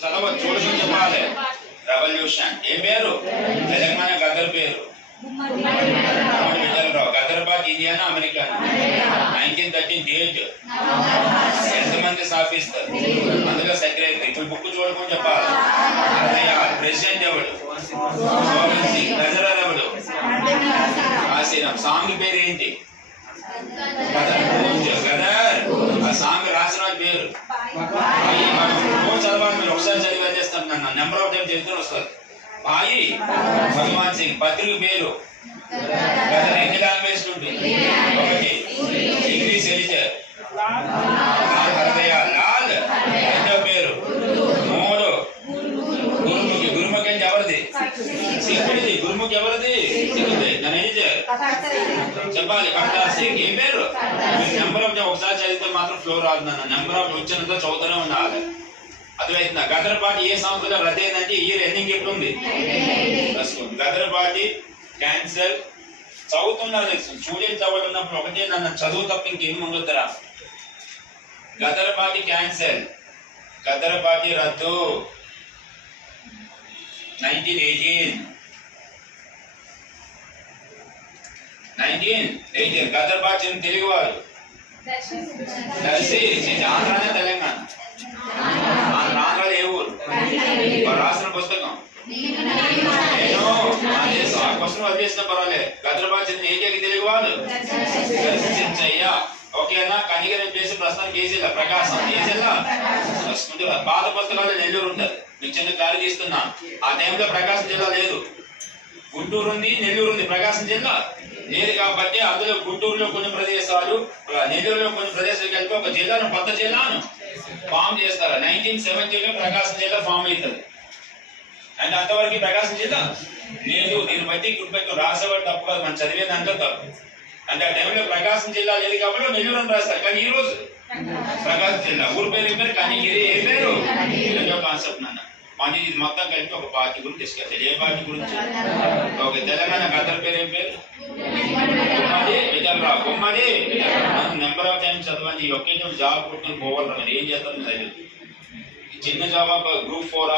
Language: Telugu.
చూడమని చెప్పాలి. రెవల్యూషన్ ఏం పేరు? తెలంగాణ గదర్ పేరు గదర్బాద్ ఇండియానా అమెరికా 1913 డేట్. ఎంతమంది సాఫిస్తారు అందులో సెక్రటరీ. ఇప్పుడు బుక్ చూడమని చెప్పాలి. ప్రెసిడెంట్ ఎవడు? ట్రెజరర్ ఎవడు? ఆశీనం. సాంగ్ పేరు ఏంటి? గదర్. ఆ సాంగ్ రాసిన పేరు చదవాలి. మీరు ఒకసారి చదివి చేస్తాను. నన్ను నెంబర్ ఆఫ్ టైం చెప్తూనే వస్తుంది. బాయి భగవాన్ సింగ్. పత్రిక పేరు గదర్. ఎన్ని లాంగ్వేజ్ ఉంటుంది? ఒకటి ఇంగ్లీష్. ఎలిజర్ లాల్. రెండో పేరు. మూడు గురుముఖి. గురుముఖి అంటే ఎవరిది? సింగుడిది. గురుముఖి ఎవరిది? సింగుది. దాని ఎలిజర్ చెప్పాలి. కర్తార్ సింగ్. ఏం పేరు? నెంబర్ ఆఫ్ ఒకసారి చదివితే మాత్రం ఫ్లో రాదు. నన్ను నెంబర్ ఆఫ్ వచ్చినంత చదువుతూనే ఉండాలి. అర్థమవుతుందా? గదర్ పార్టీ ఏ సంవత్సరంలో రద్దు అయిందంటే ఇయర్ ఎండింగ్ ఎప్పుడు ఉంది? Ghadar party cancer. చదువుతున్నారు. స్టూడెంట్స్ అవ్వడం ఉన్నప్పుడు ఒకటే నన్ను చదువు తప్ప ఇంకేం ఉండొద్దురా. Ghadar party cancer. Ghadar party రద్దు 1918. గదర్ పార్టీ తెలుగు వారు దర్శి. ఆంధ్రానే తెలంగాణ. ఆంధ్రాలో ఏ ఊరు? రాసిన పుస్తకం నేను క్వశ్చన్ వదిలేసిన పర్వాలేదు. గదర్బాద్ చెందిన ఏకైక తెలుగు వాళ్ళు దర్శించయ్యా. ఓకేనా? కనిగిరి ప్లేస్ ప్రస్తుతానికి ఏ జిల్లా? ప్రకాశం. ఏ జిల్లా? పాత పుస్తకాలు నెల్లూరు ఉంటుంది. మీకు చిన్న క్లారిటీ ఇస్తున్నాను. ఆ టైంలో ప్రకాశం జిల్లా లేదు. గుంటూరు ఉంది, నెల్లూరు ఉంది. ప్రకాశం జిల్లా లేదు. కాబట్టి అందులో గుంటూరులో కొన్ని ప్రదేశాలు, నెల్లూరులో కొన్ని ప్రదేశాలు కలిపి ఒక జిల్లాను, కొత్త జిల్లాను ఫామ్ చేస్తారు. 1970లో ప్రకాశం జిల్లా ఫామ్ అవుతుంది. అంటే అంతవరకు ప్రకాశం జిల్లా లేదు. దీన్ని బట్టి గుర్తుపెట్టు. రాసేవాడు తప్పు కాదు, మనం చదివేది అంతా తప్పు. అంటే ఆ టైంలో ప్రకాశం జిల్లా లేదు కాబట్టి నెల్లూరు అని రాస్తారు. కానీ ఈ రోజు ప్రకాశం జిల్లా. ఊరి పేరు ఏం పేరు? కనిగిరి. ఏ పేరు? రెండో కాన్సెప్ట్ నాన్న. మన ఇది మొత్తం కలిపి ఒక పార్టీ గురించి డిస్కస్ చేయాలి. ఏ పార్టీ గురించి? ఓకే. తెలంగాణ గదర్ పేరు ఏం పేరు? ఉమ్మడి విఠలరావు. ఉమ్మడి నెంబర్ ఆఫ్ టైం చదవండి. ఒకే జాబ్ కొట్టుకుని పోవాలి. ఏం చేస్తారు? చిన్న జాబ్ గ్రూప్ 4